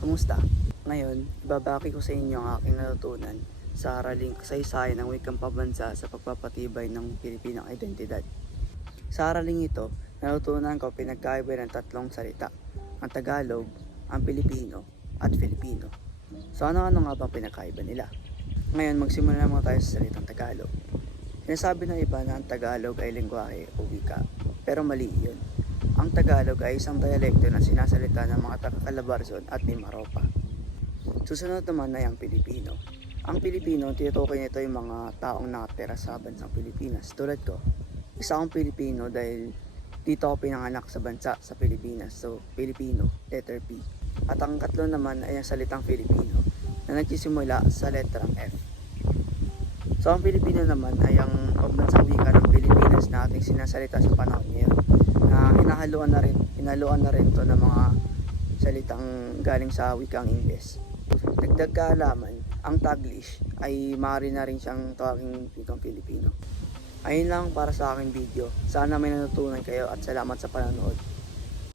Kumusta? Ngayon, ibabahagi ko sa inyo ang aking natutunan sa araling kasaysayan ng wikang pabansa sa pagpapatibay ng Pilipinong identidad. Sa araling ito, natutunan ko pinagkaiba ng tatlong salita, ang Tagalog, ang Pilipino, at Filipino. So ano-ano nga bang pinagkaiba nila? Ngayon, magsimula muna tayo sa salitang Tagalog. Sinasabi ng iba na ang Tagalog ay lengguwahe o wika, pero mali yun. Ang Tagalog ay isang dialekto na sinasalita ng mga taga-Calabarzon at Mimaropa. Susunod naman ay ang Pilipino. Ang Pilipino, tinutukoy nito yung mga taong nakatira sa bansang Pilipinas. Tulad ko, isa akong Pilipino dahil dito ako pinanganak sa bansa sa Pilipinas. So, Pilipino, letter P. At ang katlo naman ay ang salitang Filipino na nagsisimula sa letrang F. So, ang Pilipino naman ay ang pambansang wika ng Pilipinas na ating sinasalita sa panahon ngayon, na hinaluan na rin to ng mga salitang galing sa wikang Ingles. Dagdag kaalaman, ang Taglish ay maaari na rin siyang tawaging wikang Pilipino. Ayun lang para sa aking video. Sana may natutunan kayo at salamat sa panonood.